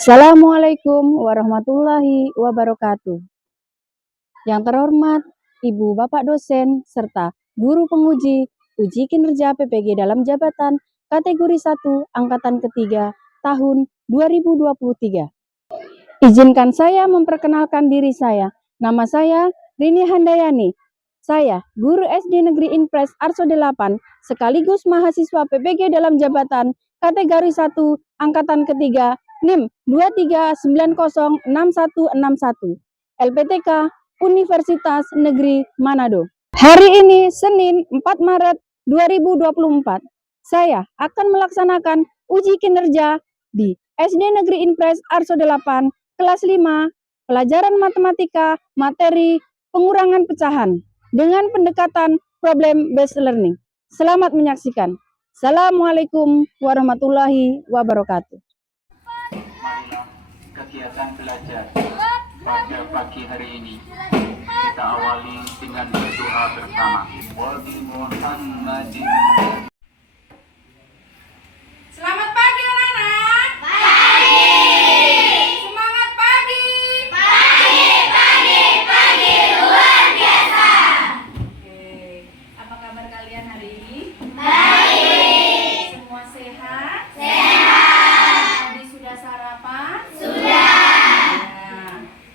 Assalamualaikum warahmatullahi wabarakatuh. Yang terhormat Ibu Bapak dosen serta guru penguji uji kinerja PPG dalam jabatan kategori 1 angkatan ketiga tahun 2023. Izinkan saya memperkenalkan diri saya. Nama saya Rini Handayani. Saya guru SD Negeri Inpres Arso 8 sekaligus mahasiswa PPG dalam jabatan kategori 1 angkatan ketiga NIM 23906161 LPTK Universitas Negeri Manado. Hari ini Senin 4 Maret 2024, saya akan melaksanakan uji kinerja di SD Negeri Inpres Arso 8 kelas 5 pelajaran matematika materi pengurangan pecahan dengan pendekatan problem based learning. Selamat menyaksikan. Assalamualaikum warahmatullahi wabarakatuh. Marilah kegiatan belajar pada pagi hari ini kita awali dengan berdoa bersama. Selamat pagi anak-anak. Pagi. Semangat pagi. Pagi luar biasa. Oke, apa kabar kalian hari ini? Baik. Semua sehat? Tadi sudah sarapan? Sudah. Ya.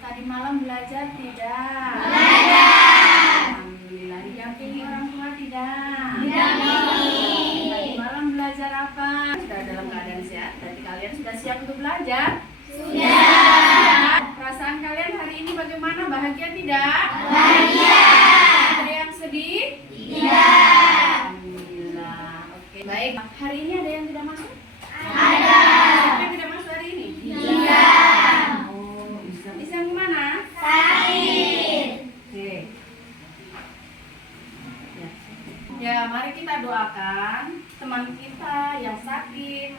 Tadi malam belajar tidak? Belajar. Alhamdulillah. Didampingi orang tua tidak? Didampingi. Tadi malam belajar apa? Sudah dalam keadaan sehat? Berarti kalian sudah siap untuk belajar? Sudah. Perasaan kalian hari ini bagaimana? Bahagia tidak? Bahagia. Ada yang sedih? Tidak. Alhamdulillah. Oke. Baik. Hari ini ada yang tidak masuk? Ada. Siapa yang tidak masuk hari ini? Tidak. Oh, Isa yang gimana? Sakit. Oke. Ya, mari kita doakan teman kita yang sakit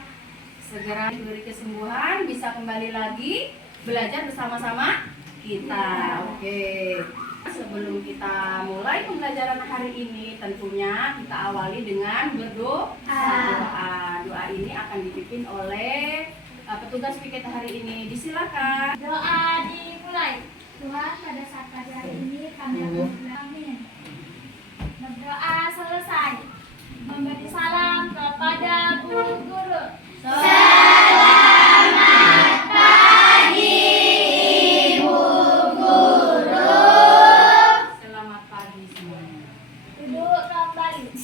segera diberi kesembuhan, bisa kembali lagi belajar bersama-sama kita. Oke. Sebelum kita mulai pembelajaran hari ini, tentunya kita awali dengan berdoa. Doa ini akan dipimpin oleh petugas piket hari ini. Disilakan. Doa dimulai. Tuhan, pada saat pagi hari ini kami akan amin. Berdoa selesai. Memberi salam kepada Bu Guru. Selamat pagi, Ibu Guru. Selamat pagi semuanya. Duduk kembali.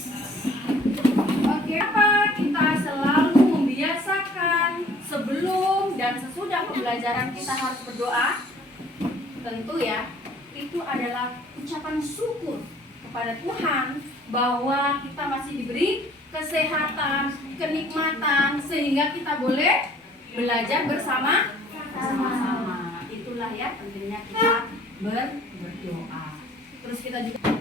Oke, apa kita selalu membiasakan sebelum dan sesudah pembelajaran kita harus berdoa? Tentu ya, itu adalah ucapan syukur kepada Tuhan bahwa kita masih diberi kesehatan, kenikmatan sehingga kita boleh belajar bersama-sama. Itulah ya pentingnya kita berdoa. Terus kita juga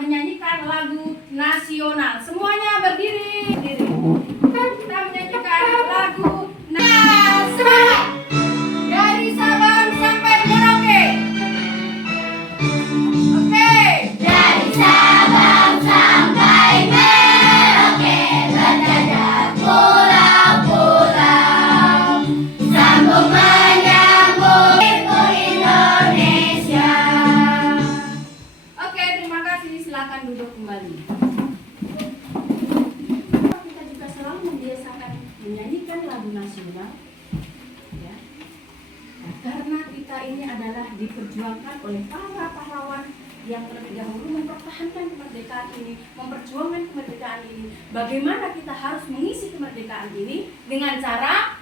menyanyikan lagu nasional. Semuanya berdiri. Kita menyanyikan lagu nasional dari Sabang sampai Merauke. Oke. Dari Sabang sampai Merauke, berjajah pulau-pulau, sambung menyambung itu Indonesia. Oke, terima kasih. Silakan duduk kembali. Kita juga selalu membiasakan menyanyikan lagu nasional, ya. Nah, karena kita ini adalah diperjuangkan oleh para pahlawan yang terlebih dahulu mempertahankan kemerdekaan ini, memperjuangkan kemerdekaan ini. Bagaimana kita harus mengisi kemerdekaan ini dengan cara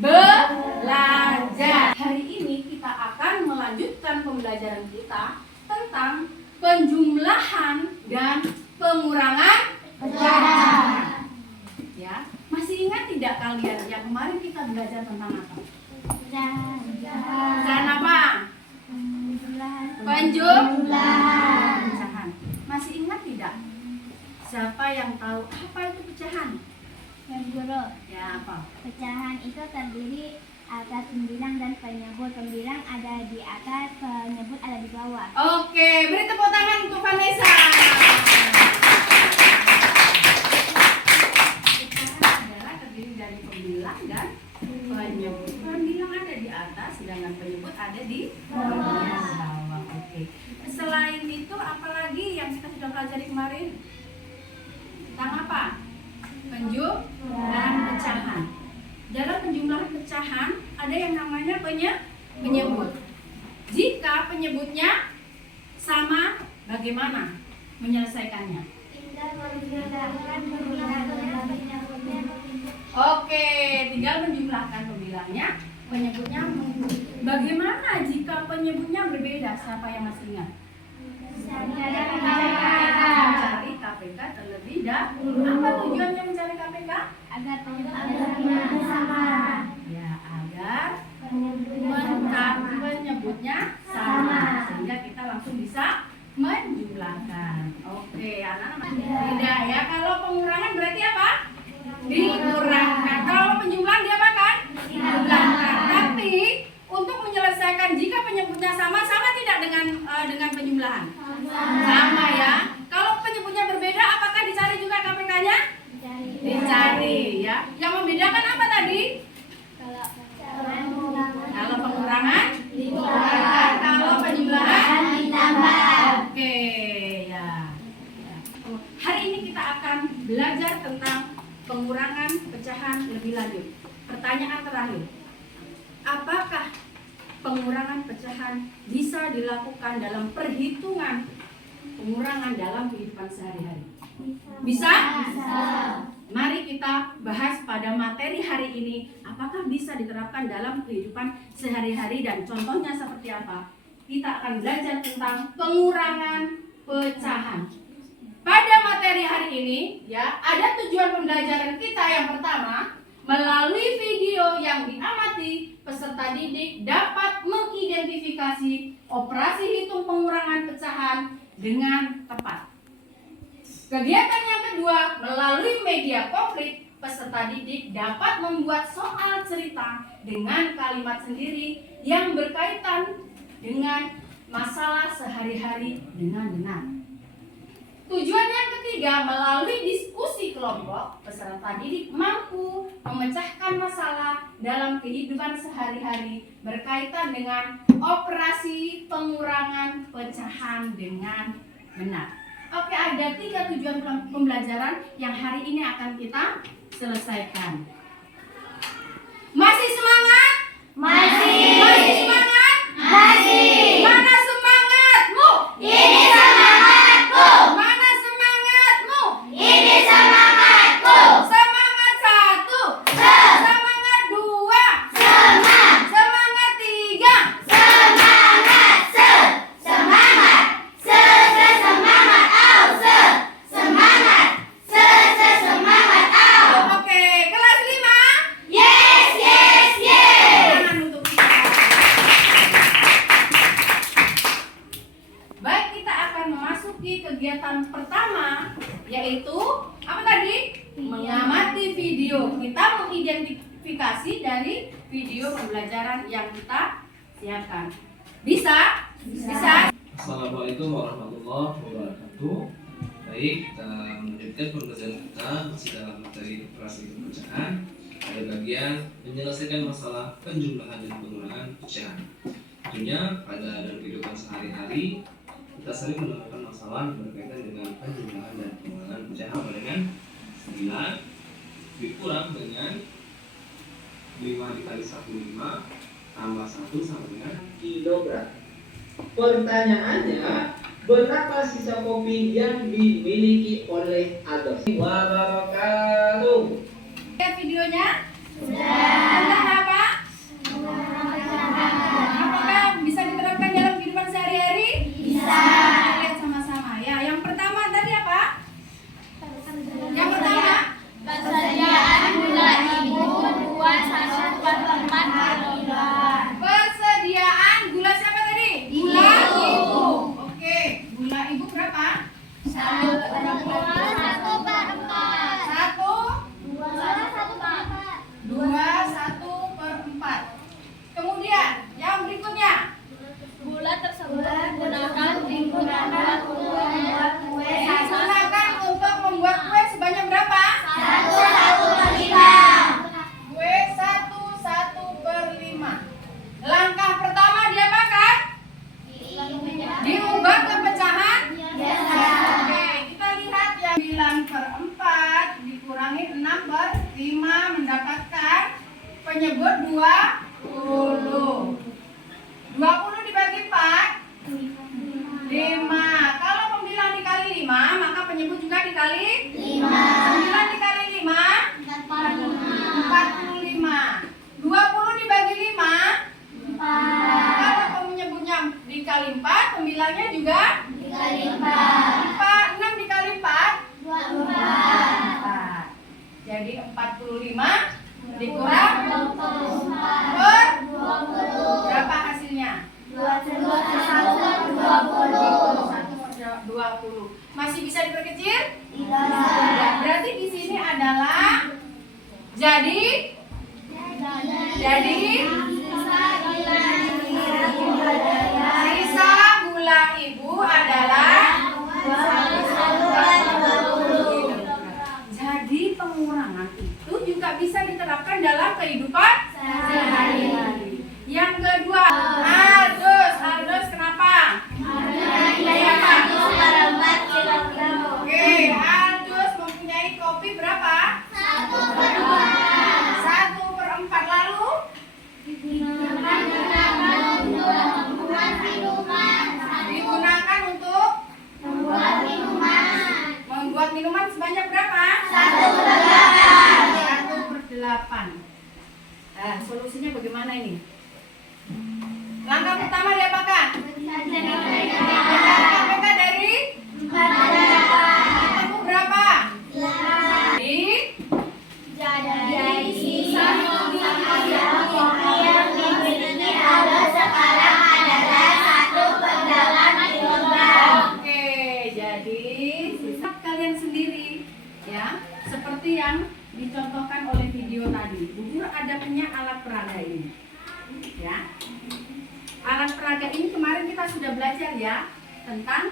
belajar. Hari ini kita akan melanjutkan pembelajaran kita tentang penjumlahan dan pengurangan pecahan. Ya, masih ingat tidak kalian yang kemarin kita belajar tentang apa? Pecahan apa? Penjumlahan. Pecahan. Masih ingat tidak? Siapa yang tahu apa itu pecahan? Yang Guru, Ya, apa? pecahan itu terdiri atas pembilang dan penyebut. Pembilang ada di atas, penyebut ada di bawah. Oke, beri tepuk tangan untuk Vanessa. Pecahan adalah terdiri dari pembilang dan Bagaimana menyelesaikannya? Tinggal menjumlahkan pembilangnya, penyebutnya. Oke, tinggal menjumlahkan pembilangnya, penyebutnya. Bagaimana jika penyebutnya berbeda? Siapa yang masih ingat? Mencari KPK terlebih dahulu. Apa tujuannya mencari KPK? Agar penyebutnya sama. Ya, agar penyebutnya sama, sehingga kita langsung bisa menjumlahkan. Oke, anak-anak tidak ya. Kalau pengurangan berarti apa? Dikurangkan. Kalau penjumlahan diapakan? Dijumlahkan. Tapi untuk menyelesaikan jika penyebutnya sama tidak dengan penjumlahan? Sama ya. Kalau penyebutnya berbeda, apakah dicari juga KPK-nya? Dicari ya. Yang membedakan apa tadi? Kalau pengurangan dikurangkan, kalau penjumlahan ditambah. Oke ya. Hari ini kita akan belajar tentang pengurangan pecahan lebih lanjut. Pertanyaan terakhir. Apakah pengurangan pecahan bisa dilakukan dalam perhitungan pengurangan dalam kehidupan sehari-hari? Bisa? Mari kita bahas pada materi hari ini, apakah bisa diterapkan dalam kehidupan sehari-hari dan contohnya seperti apa? Kita akan belajar tentang pengurangan pecahan. Pada materi hari ini, ya, ada tujuan pembelajaran kita. Yang pertama, melalui video yang diamati, peserta didik dapat mengidentifikasi operasi hitung pengurangan pecahan dengan tepat. Kegiatan yang kedua, melalui media konflik, peserta didik dapat membuat soal cerita dengan kalimat sendiri yang berkaitan dengan masalah sehari-hari dengan benar. Tujuan yang ketiga, melalui diskusi kelompok, peserta didik mampu memecahkan masalah dalam kehidupan sehari-hari berkaitan dengan operasi pengurangan pecahan dengan benar. Oke, ada 3 tujuan pembelajaran yang hari ini akan kita selesaikan. Masih semangat? Masih. Masih semangat? Masih. Mana semangatmu? Ini semangatku. Mana semangatmu? Ini semangatku. Semangat 1. Semangat 2. Semangat 3. Semangat. Semangat. Oke, kelas 5. Yes. Jangan untuk kita. Baik, kita akan memasuki kegiatan pertama, yaitu apa tadi? Mengamati video. Kita mengidentifikasi dari video pembelajaran yang kita siapkan. Bisa? Bisa? Assalamualaikum warahmatullahi wabarakatuh. Baik, kita melanjutkan pembelajaran kita masih dalam materi operasi pecahan. Ada bagian menyelesaikan masalah penjumlahan dan pengurangan pecahan. Tentunya pada dalam kehidupan sehari-hari kita sering menemukan masalah berkaitan dengan penjumlahan dan pengurangan pecahan. Apa dengan 9 dikurang dengan 5 dikali 1 5 tambah 1 sama dengan kilogram. Pertanyaannya, berapa sisa kopi yang dimiliki oleh Agus? Wabarakatuh. Lihat videonya? Tentang apa? Apakah bisa diterapkan dalam kehidupan sehari-hari? Bisa. Lihat sama-sama ya. Yang pertama tadi apa? Yang pertama? Persediaan gula ibu 2,1/4 kilogram. Persediaan gula siapa tadi? Gula ibu. Oke, gula ibu berapa? 2/1/4. Kemudian yang berikutnya, Gula tersebut digunakan untuk membuat kue. digunakan untuk membuat kue sebanyak berapa? 1/5. Kue 1/5. Langkah pertama diapakan? Diubah ke pecahan? Oke, kita lihat yang 9/4 dikurangi 6/5 mendapatkan penyebut 20. 20 dibagi 4? 5. Kalau dikali 9 dikali 5 45. 20 dibagi 5. Kalau kamu menyebutnya dikali 4, pembilangnya juga dikali 4. 6 dikali 4 4. Jadi 45 dikurang per berapa hasilnya? 20. Masih bisa diperkecil? Tidak. Berarti di sini adalah jadi sisa gula ibu adalah jadi pengurangan itu juga bisa diterapkan dalam kehidupan sehari-hari. Yang kedua, Aldus kenapa? Kenapa? Oke, Aldus mempunyai kopi berapa? 1/4. Lalu digunakan untuk membuat minuman sebanyak berapa? 1/8. Nah, solusinya bagaimana ini? Langkah pertama diapakan? KPK dari 4 berapa? Jadi sisa kopi yang dimiliki Aldus sekarang adalah 1/8 kilogram. Oke, jadi sisa kalian sendiri ya, seperti yang dicontohkan oleh video tadi. Bu Guru ada punya alat peraga ini. Ya. Alat peraga ini kemarin kita sudah belajar ya tentang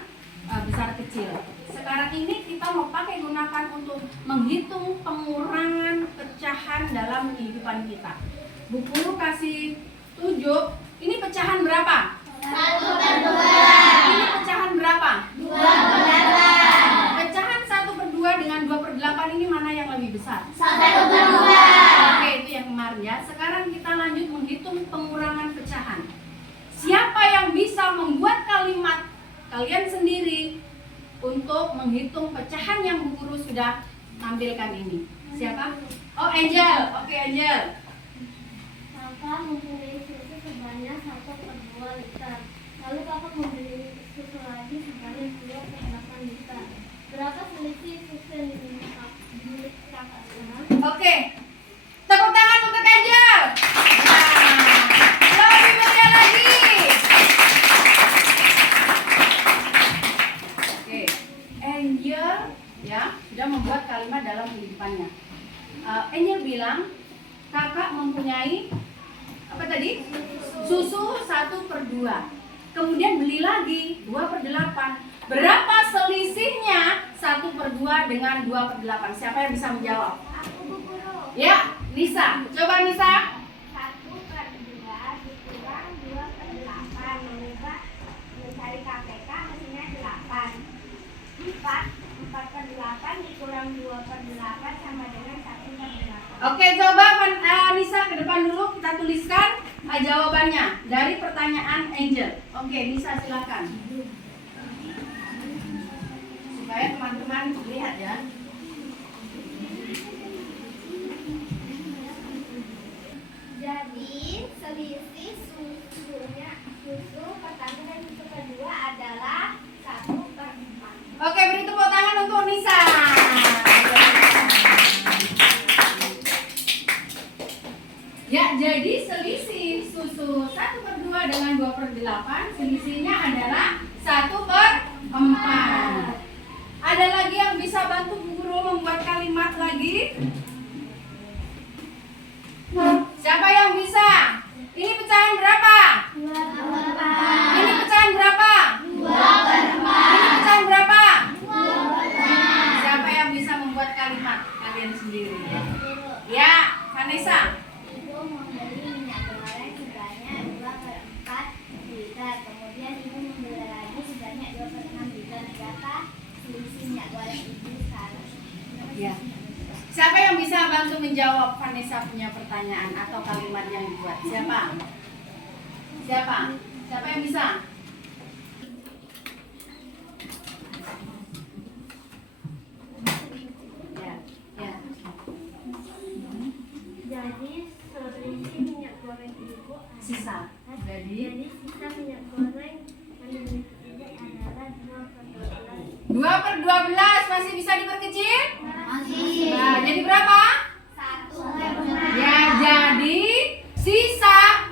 besar kecil. Sekarang ini kita mau pakai gunakan untuk menghitung pengurangan pecahan dalam kehidupan kita. Bu Guru kasih tunjuk, ini pecahan berapa? 1/2. Ini pecahan berapa? 2/8. Pecahan 1/2 dengan 2/8 ini mana yang lebih besar? 1/2. Oke, itu yang kemarin ya. Sekarang kita lanjut menghitung pengurangan pecahan. Siapa yang bisa membuat kalimat kalian sendiri untuk menghitung pecahan yang Bu Guru sudah tampilkan ini? Siapa? Oh, Angel. Oke, Angel. Kakak mempunyai susu sebanyak 1/2 liter. Lalu kakak membeli susu lagi sebanyak 2/8 liter. Berapa selisih susu yang dimiliki kakak sekarang? Oke. Tepuk tangan untuk Angel. Nah, lebih meriah lagi. Oke. Angel ya sudah membuat kalimat dalam kehidupannya. Angel bilang kakak mempunyai apa tadi? Susu 1/2. Kemudian beli lagi 2/8. Berapa selisihnya 1/2 dengan 2/8? Siapa yang bisa menjawab? Aku Bu Guru. Ya, Nisa. Coba Nisa. 1/2 dikurang 2/8 mengubah mencari KPK mestinya 8. 4/8 dikurang 2/8 sama dengan 1/8. Oke, coba Nisa ke depan dulu, kita tuliskan jawabannya dari pertanyaan Angel. Oke, Nisa silakan. Supaya teman-teman lihat ya. Jadi selisih susu pertama dan susu kedua adalah 1/4. Oke, beri tepuk tangan untuk Nisa. Ya, jadi selisih susu 1/2 dengan 2/8 selisihnya adalah 1/4. Ada lagi yang bisa bantu Bu Guru membuat kalimat lagi? Siapa yang bisa? Ini pecahan berapa? 2/4. Ini pecahan berapa? 2/4. Ini pecahan berapa? 2/4. Siapa yang bisa membuat kalimat kalian sendiri? Ya, Vanessa. Ibu membeli minyak goreng sebanyak 2/4 liter. Kemudian ibu membeli lagi sebanyak 2/6 liter. Berapa selisih minyak goreng ibu sekarang? Ya. Siapa yang bisa bantu menjawab Vanessa punya pertanyaan atau kalimat yang dibuat? Siapa? Siapa? Siapa yang bisa? 2/12 masih bisa diperkecil? Masih. Nah, jadi berapa? 1. Ya, jadi sisa.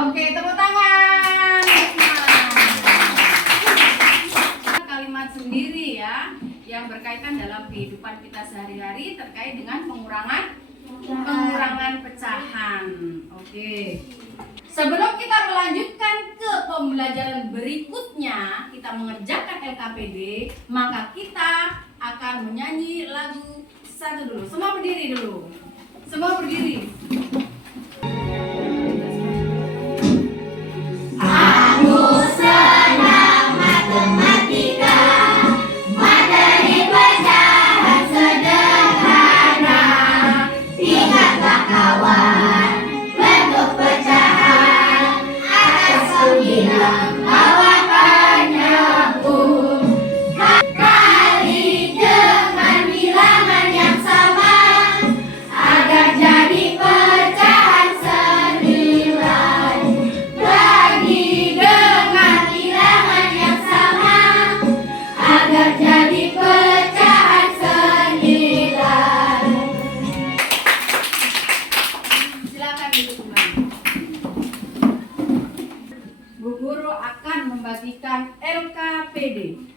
Oke, tepuk tangan. Kalimat sendiri ya yang berkaitan dalam kehidupan kita sehari-hari terkait dengan pengurangan pecahan. Oke. Sebelum kita melanjutkan ke pembelajaran berikutnya, kita mengerjakan LKPD, maka kita akan menyanyi lagu satu dulu. Semua berdiri dulu. Semua berdiri. Aku senang matematika, materi pecahan sederhana. Ingatlah kawan, bentuk pecahan atas 9 lawan penyebut. Kali dengan bilangan yang sama agar jadi pecahan senilai. Bagi dengan bilangan yang sama agar jadi pecahan senilai. Silakan duduk kembali. Bu Guru akan membagikan LKPD.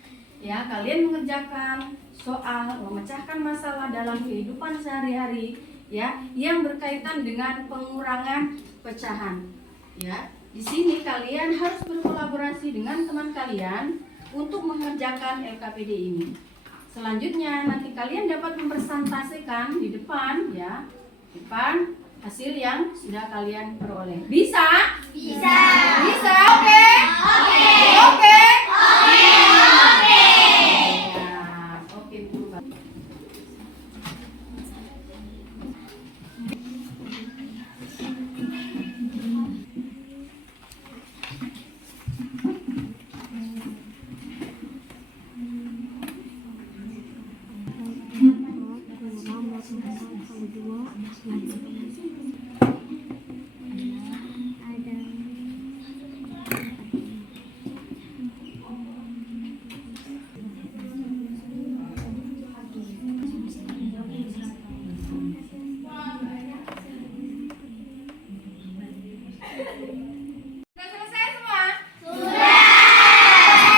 Ya, kalian mengerjakan soal memecahkan masalah dalam kehidupan sehari-hari ya yang berkaitan dengan pengurangan pecahan. Ya, di sini kalian harus berkolaborasi dengan teman kalian untuk mengerjakan LKPD ini. Selanjutnya nanti kalian dapat mempresentasikan di depan ya, depan hasil yang sudah kalian peroleh. Bisa? Bisa. Bisa, oke? Oke. Oke. Oke. Oke. Ya, oke Bu. Sudah selesai semua? Sudah.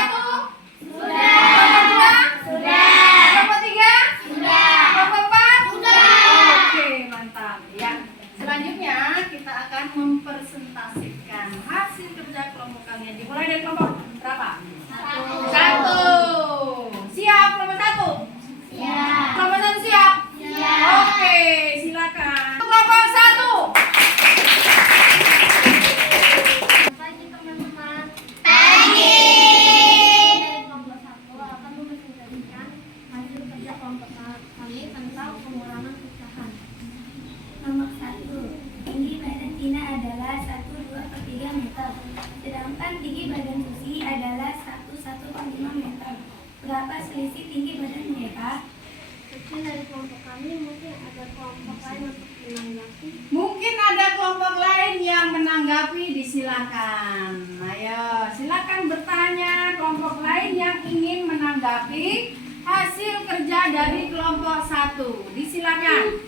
Kelompok 1? Sudah. Kelompok 2? Sudah. Kelompok 3? Sudah. Kelompok 4? Sudah. Oke, mantap. Ya. Selanjutnya kita akan mempresentasikan hasil kerja kelompok kalian. Dimulai dari kelompok berapa? 1. Siap kelompok 1? Siap. Kelompok 1 siap? Siap. Oke, silakan. Kelompok 1. Pagi teman-teman. Pagi. Dari kelompok 1 akan mempresentasikan hasil kerja kelompok kami tentang pengurangan pecahan. Nomor 1. Tinggi badan Tina adalah 1,2/3 meter. Sedangkan tinggi badan Susi adalah 1,5 meter. Berapa selisih tinggi badan mereka? Mungkin dari kelompok kami mungkin ada kelompok lain untuk menanggapi. Mungkin ada kelompok lain yang menanggapi, disilakan. Ayo, silakan bertanya kelompok lain yang ingin menanggapi hasil kerja dari kelompok 1. Disilakan.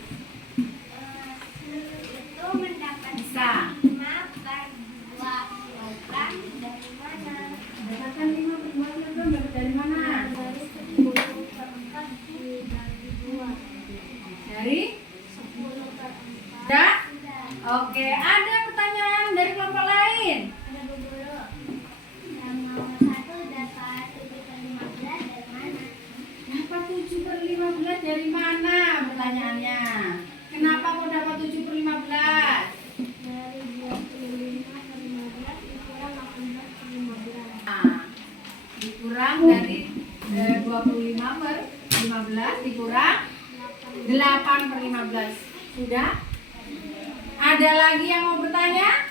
Itu mendapat Bisa. 5/2 kilogram dari mana? Dapatkan 5/2 kilogram dari mana? Dari 10/4 dibagi 2. Dari? 10/4. Sudah? Sudah. Oke, ada pertanyaan dari kelompok lain? Ada Bu Guru. Yang nomor 1 dapat 7/15 dari mana? Dapat 7/15 dari mana? Pertanyaannya. Kenapa kok dapat 7/15? Dari 25/15 dikurang 18/15. Nah, dikurang dari 25/15 dikurang 8/15. Sudah? Ada lagi yang mau bertanya?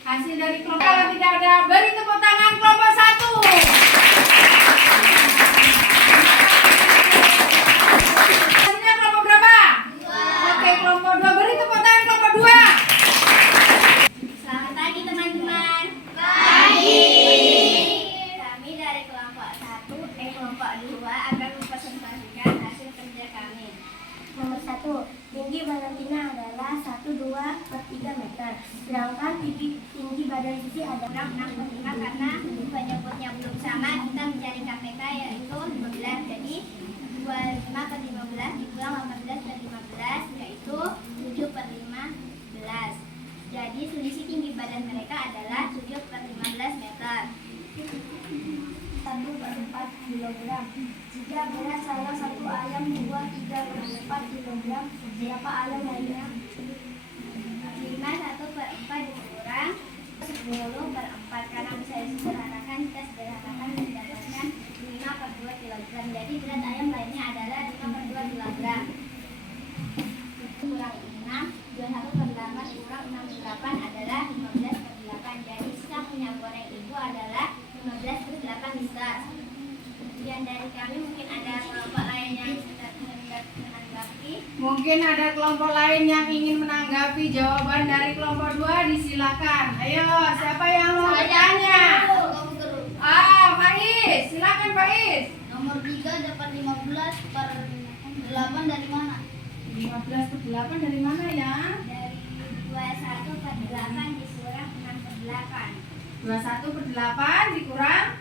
Hasil dari kelompok. Kalau tidak ada, beri tepuk tangan kelompok 1. Hasilnya kelompok berapa? 2. Oke, kelompok 2. Beri tepuk tangan kelompok 2. Selamat pagi teman-teman. Pagi. Sedangkan tinggi badan Susi adalah 6/5 karena penyebutnya belum sama, kita mencari KPK yaitu 15. Jadi 25/15 dikurang 18/15 yaitu 7/15. Jadi selisih tinggi badan mereka adalah 7/15 meter. 1/4 kilogram. Jika berat salah satu ayam 3/4 kilogram, berapa ayam lainnya? 1/4 dikurang 10/4 karena bisa disederhanakan, kita sederhanakan mendapatkan 5/2 kilogram. Jadi berat ayam lainnya adalah 5/2 kilogram. Kurang 6, 21/8 kurang 6/8 adalah 15/8. Jadi sisa minyak goreng ibu adalah 15/8 liter. Kemudian dari kami mungkin ada kelompok lain yang menanggapi. Mungkin ada kelompok lain yang ingin menanggapi jawaban dari kelompok 2, disilakan. Ayo, siapa yang mau bertanya? Faiz, silakan Faiz. Nomor 3 dapat 15/8 dari mana? 15/8 dari mana ya? Dari 21/8 dikurang 6/8. 21/8 dikurang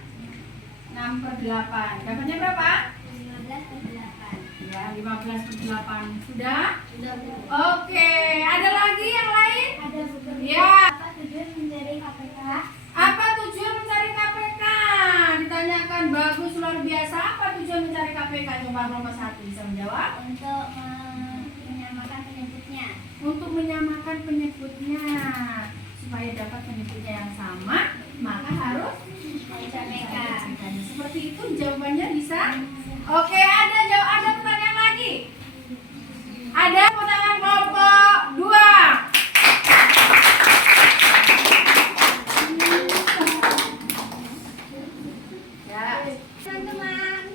6/8. Dapatnya berapa? 15/8. Ya, 15/8. Sudah? Sudah Bu. Oke, ada lagi yang lain? Ada Bu. Ya. Apa tujuan mencari KPK? Apa tujuan mencari KPK? Ditanyakan, bagus, luar biasa. Apa tujuan mencari KPK? Coba nomor 1 bisa menjawab. Untuk menyamakan penyebutnya. Untuk menyamakan penyebutnya. Supaya dapat penyebutnya yang sama, maka harus KPK. seperti itu jawabannya bisa. Oke, ada pertanyaan lagi. Ada pertanyaan kelompok 2. Ya. Teman-teman.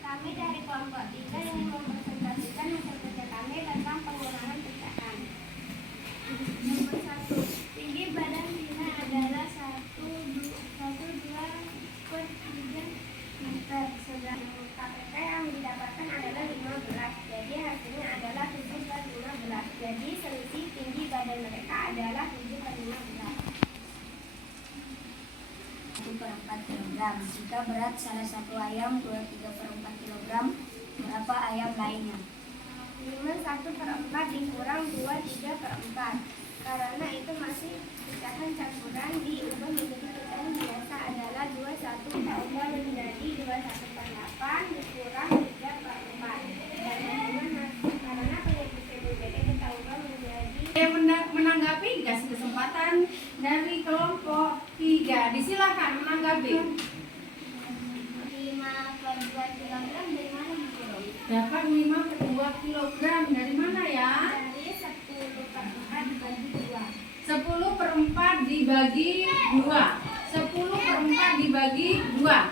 Kami dari kelompok 3 yang mempresentasikan hasil kerja kami tentang pengurangan pecahan. Nomor 1. Tinggi badan Tina adalah 1,2/3 meter. Sedangkan KPK yang didapatkan adalah 15. Jadi hasilnya adalah 7/15. Jadi selisih tinggi badan mereka adalah 7/15. 1/4 kilogram. Jika berat salah satu ayam 23/4 kilogram, berapa ayam lainnya? 1/4 dikurang 23/4. Karena itu masih pecahan campuran, diubah menjadi pecahan biasa adalah 21 tambah menjadi 21/8 dikurang 3/4. Karena penyebutnya berbeda, kita ubah menjadi. Yang menanggapi dikasih kesempatan dari kelompok 3. Disilakan menanggapi. 5/2 kilogram dari mana Bu? Dapat 5/2 kilogram dari mana ya? Dari 10/4 dibagi 2. 10/4 dibagi 2. 10/4 dibagi 2.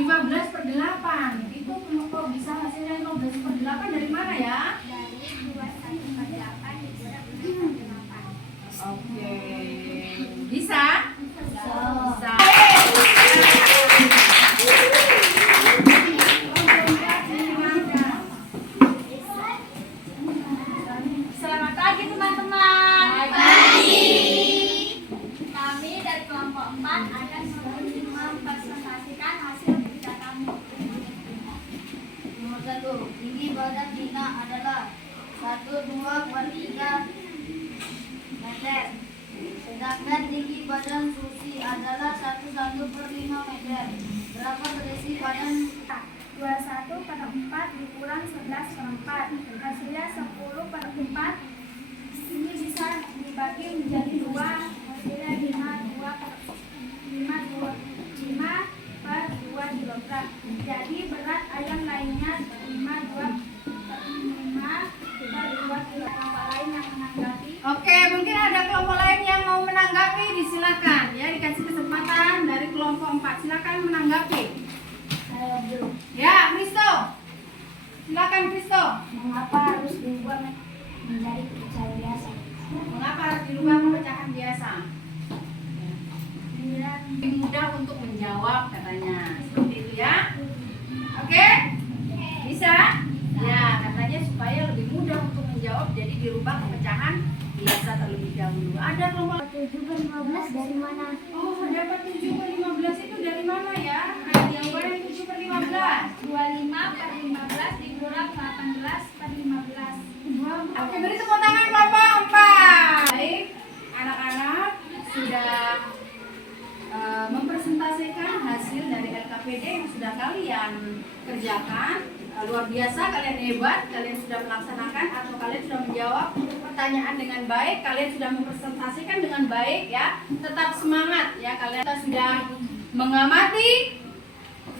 15/8. Itu kok bisa hasilnya 15/8 dari mana ya? Dari 21/8 dikurang 6/8. Oke. Bisa? Bisa. Selamat pagi teman-teman. Kami dari kelompok 4 akan mempresentasikan hasil kerja kami. Nomor 1. Tinggi badan Tina adalah 1,2/3 meter. Sedangkan tinggi badan Susi adalah 1/5 meter. Berapa selisih badan? 21/4 dikurang 11/4. Hasilnya 10/4. Ini bisa dibagi menjadi 2. Hasilnya 5/2 kilogram. Jadi berat ayam lainnya 5/2 kilogram. Apa lain yang menanggapi? Oke, mungkin ada kelompok lain yang mau menanggapi, disilakan ya, dikasih kesempatan dari kelompok 4. Silakan menanggapi. Saya dulu. Ya, Kristo. Silakan Kristo. Mengapa harus diubah menjadi pecahan biasa? Mengapa harus dirubah pecahan biasa? Lebih mudah untuk menjawab katanya. Seperti itu ya. Oke? Bisa? dirubah ke pecahan biasa terlebih dahulu. Ada kelompok 7 per 15 dari mana? oh dapat 7 per 15 itu dari mana ya? Ada jawabannya 7 per 15. 25 per 15 dikurang 18 per 15. Oke, beri tepuk tangan kelompok 4. Baik, anak-anak sudah mempresentasikan hasil dari LKPD yang sudah kalian kerjakan. Luar biasa, kalian hebat, kalian sudah melaksanakan atau kalian sudah menjawab pertanyaan dengan baik, kalian sudah mempresentasikan dengan baik ya. Tetap semangat ya, kalian kita sudah mengamati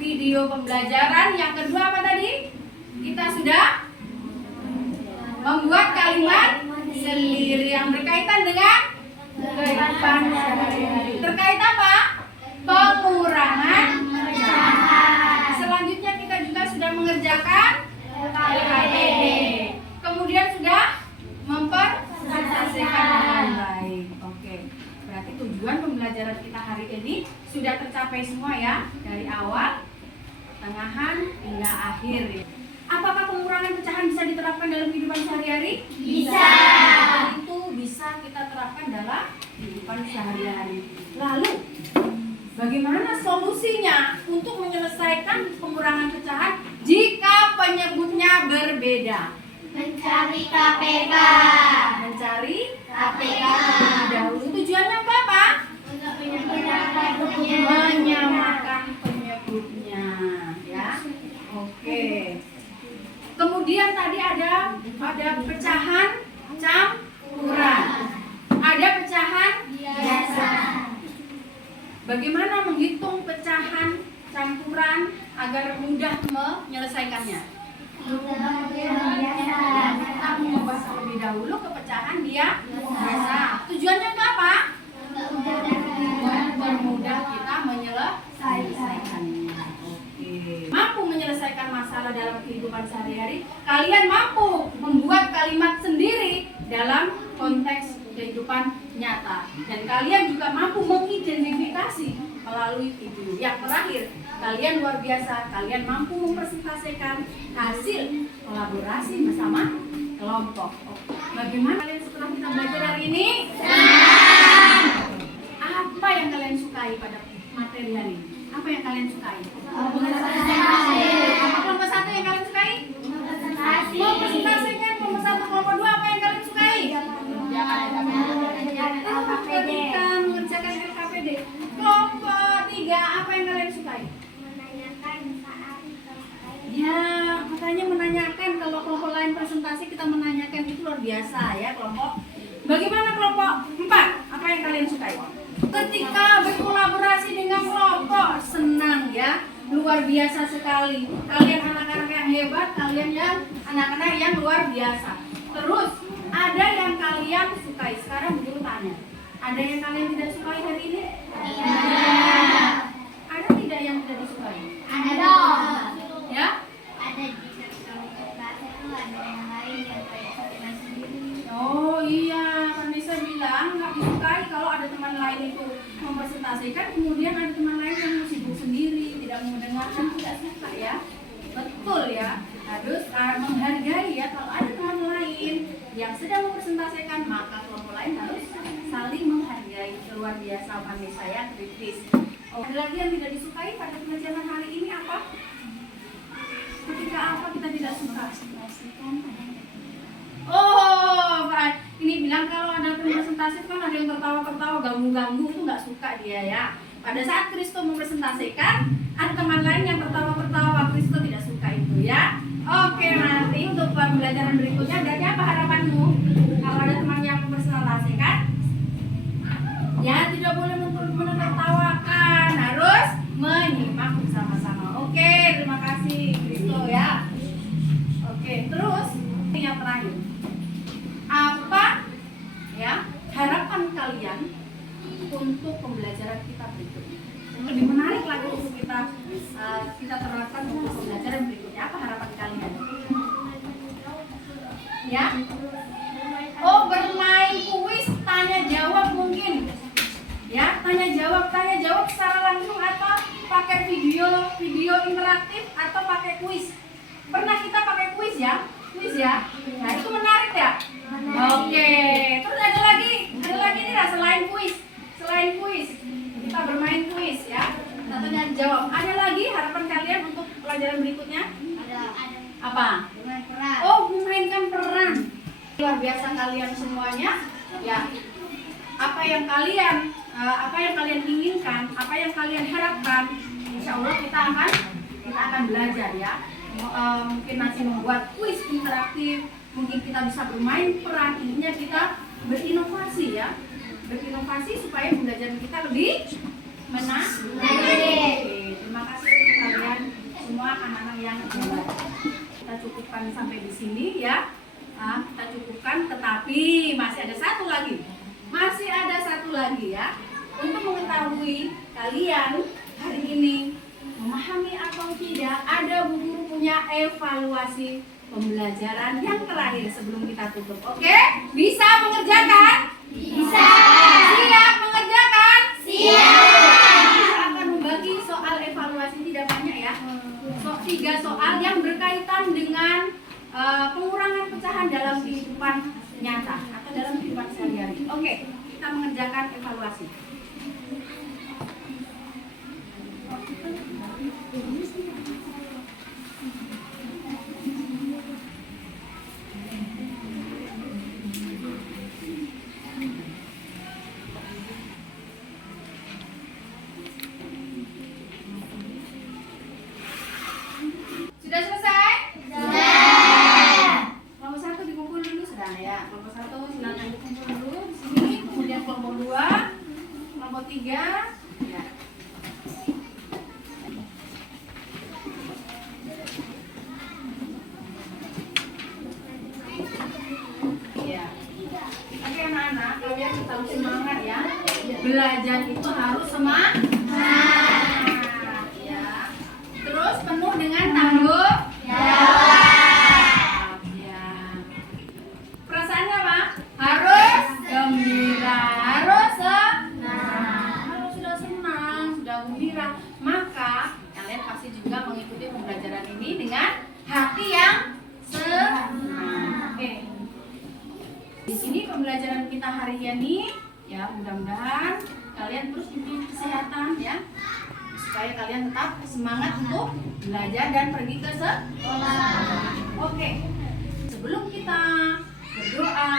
video pembelajaran. Yang kedua apa tadi? Kita sudah membuat kalimat sendiri yang berkaitan dengan kehidupan sehari-hari. Terkait apa? Pengurangan pecahan. Selanjutnya kita juga sudah mengerjakan LKPD. Kemudian sudah mempresentasikan dengan baik. Oke. Berarti tujuan pembelajaran kita hari ini sudah tercapai semua ya, dari awal, tengahan hingga akhir. Apakah pengurangan pecahan bisa diterapkan dalam kehidupan sehari-hari? Bisa. Itu bisa kita terapkan dalam kehidupan sehari-hari. Lalu, bagaimana solusinya untuk menyelesaikan pengurangan pecahan jika penyebutnya berbeda? Mencari KPK. Mencari KPK. terlebih dahulu. Tujuannya apa? Untuk menyempurnakan penyebut. Menyamakan penyebutnya, ya. Oke. Kemudian tadi ada pecahan campuran, ada pecahan Biasa. Bagaimana menghitung pecahan campuran agar mudah menyelesaikannya? Biasa. Kita mengubah terlebih dahulu ke pecahan dia biasa. Tujuannya untuk apa? Untuk mempermudah kita menyelesaikannya. Mampu menyelesaikan masalah dalam kehidupan sehari-hari, kalian mampu membuat kalimat sendiri dalam konteks kehidupan nyata, dan kalian juga mampu mengidentifikasi melalui video. Yang terakhir, kalian luar biasa, kalian mampu mempresentasikan hasil kolaborasi bersama kelompok. Bagaimana kalian setelah kita belajar hari ini? Apa yang kalian sukai pada materi hari ini? Apa yang kalian sukai? Apa kelompok 1 yang kalian sukai? Mempresentasikan. Kelompok 1, kelompok 2 apa yang kalian sukai? Ketika mengerjakan LKPD. Kelompok 3 apa yang kalian sukai? Ya, makanya menanyakan. Kalau kelompok lain presentasi, kita menanyakan, itu luar biasa ya kelompok. Bagaimana kelompok 4? Apa yang kalian sukai? Ketika berkolaborasi dengan kelompok, senang ya, luar biasa sekali. Kalian anak-anak yang hebat, kalian yang anak-anak yang luar biasa. Terus ada yang kalian sukai. Sekarang guru tanya, ada yang kalian tidak sukai hari ini? Iya. Ada tidak yang tidak disukai? Ada dong. Ya? Ada di kelompok kelas itu ada yang lain yang kayak teman sendiri. Oh iya, Vanessa bilang nggak disukai kalau ada teman lain itu mempresentasikan, kemudian ada teman lain yang sibuk sendiri, tidak mau mendengarkan, tidak suka ya. Betul ya, harus menghargai ya. Kalau ada teman lain yang sedang mempresentasikan, maka kelompok lain harus saling menghargai. Luar biasa Vanessa ya, kritis. Oh, ada lagi yang tidak disukai pada pelajaran hari ini apa? Ketika apa kita tidak suka? Oh, Pak. Ini bilang kalau ada presentasi itu kan ada yang tertawa-tertawa, ganggu-ganggu, itu nggak suka dia ya. Pada saat Kristo mempresentasikan, ada teman lain yang tertawa-tertawa, Kristo tidak suka itu ya. Oke, nanti untuk pembelajaran berikutnya, dari apa harapanmu? Kalau ada teman yang mempresentasikan, ya tidak boleh menertawakan, harus menyimak bersama-sama. Oke, terima kasih Kristo ya. Oke, terus yang terakhir, apa ya harapan kalian untuk pembelajaran kita berikutnya? Lebih menarik lagi untuk kita terapkan untuk pembelajaran berikutnya. Apa harapan kalian? Ya? Oh, bermain kuis tanya jawab mungkin. Ya, tanya jawab secara langsung atau pakai video interaktif atau pakai kuis. Pernah kita pakai kuis ya? Kuis ya? Nah, itu menarik ya? biasa kalian semuanya, ya apa yang kalian inginkan, apa yang kalian harapkan, insya Allah kita akan belajar ya. Mungkin nanti membuat kuis interaktif, mungkin kita bisa bermain peran, intinya kita berinovasi ya, berinovasi supaya pembelajaran kita lebih menarik. Terima kasih untuk kalian semua anak-anak yang hebat. Kita cukupkan sampai di sini ya. Kita cukupkan, tetapi masih ada satu lagi ya. Untuk mengetahui kalian hari ini memahami atau tidak, ada Bu Guru punya evaluasi pembelajaran yang terakhir sebelum kita tutup. Oke? Bisa mengerjakan? Bisa. Siap mengerjakan? Siap. Kita akan membagi soal evaluasi tidak banyak ya. 3 soal yang berkaitan dengan pengurangan pecahan dalam kehidupan nyata atau dalam kehidupan sehari-hari. Oke, kita mengerjakan evaluasi. Sudah selesai? Sudah. Kelompok 1 dikumpul dulu sudah ya. Kelompok 1 silakan dikumpul dulu di sini. Kemudian kelompok 2, kelompok 3, ya. Ya. Oke anak-anak, kalian tetap semangat ya. Belajar itu harus semangat. Terus penuh dengan tanggung jawab. Ya. Perasaannya apa? Harus gembira, harus senang. Kalau sudah senang, sudah gembira, maka kalian pasti juga mengikuti pembelajaran ini dengan hati yang senang. Oke. Di sini pembelajaran kita hari ini ya, mudah-mudahan kalian terus diberi kesehatan ya, supaya kalian tetap semangat untuk belajar dan pergi ke sekolah. Oke, sebelum kita berdoa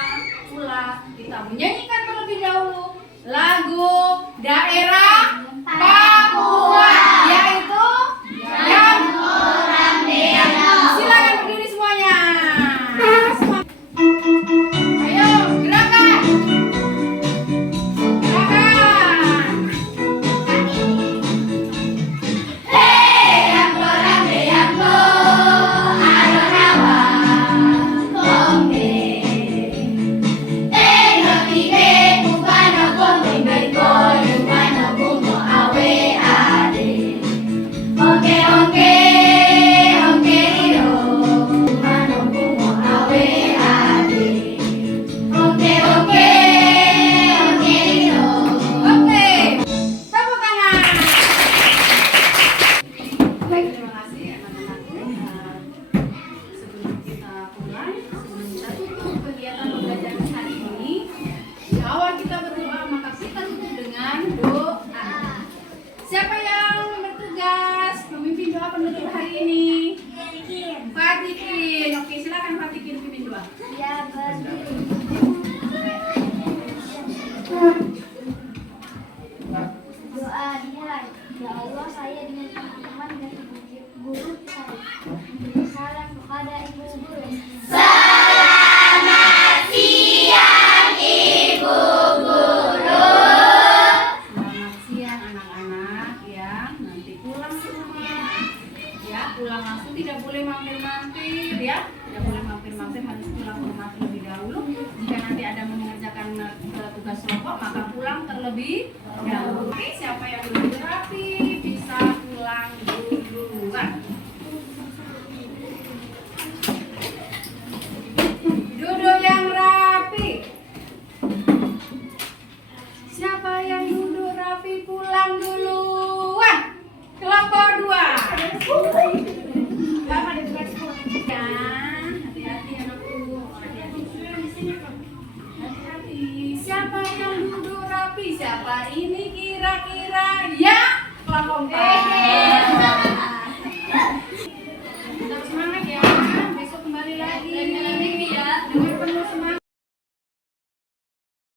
pula, kita menyanyikan terlebih dahulu lagu daerah Papua, yaitu Yang Orang Demo. Silakan berdiri semuanya. Ayo, gerakan. Siapa yang bertugas memimpin doa penutup hari ini? Fatikin. Oke, silakan Fatikin pimpin doa. Ya, berdiri. Doa dimulai. Ya Allah, saya dengan teman-teman dan ibu guru saya memberi salam kepada ibu guru. Selamat siang, ibu guru. Selamat siang anak-anak ya. Nanti pulang ke rumah. Ya, pulang langsung, tidak boleh mampir-mampir ya. Tidak boleh mampir-mampir, harus pulang ke rumah terlebih dahulu. Jika nanti ada mengerjakan tugas kelompok, maka pulang terlebih dahulu. Oke, siapa yang belum rapi bisa pulang duluan. Duduk yang rapi. Siapa yang duduk rapi pulang duluan. Kelompok 2. Bapak ada tugas ya. Hati-hati anakku. Hati-hati. Siapa yang duduk rapi? Siapa ini kira-kira ya? Kelompok 4.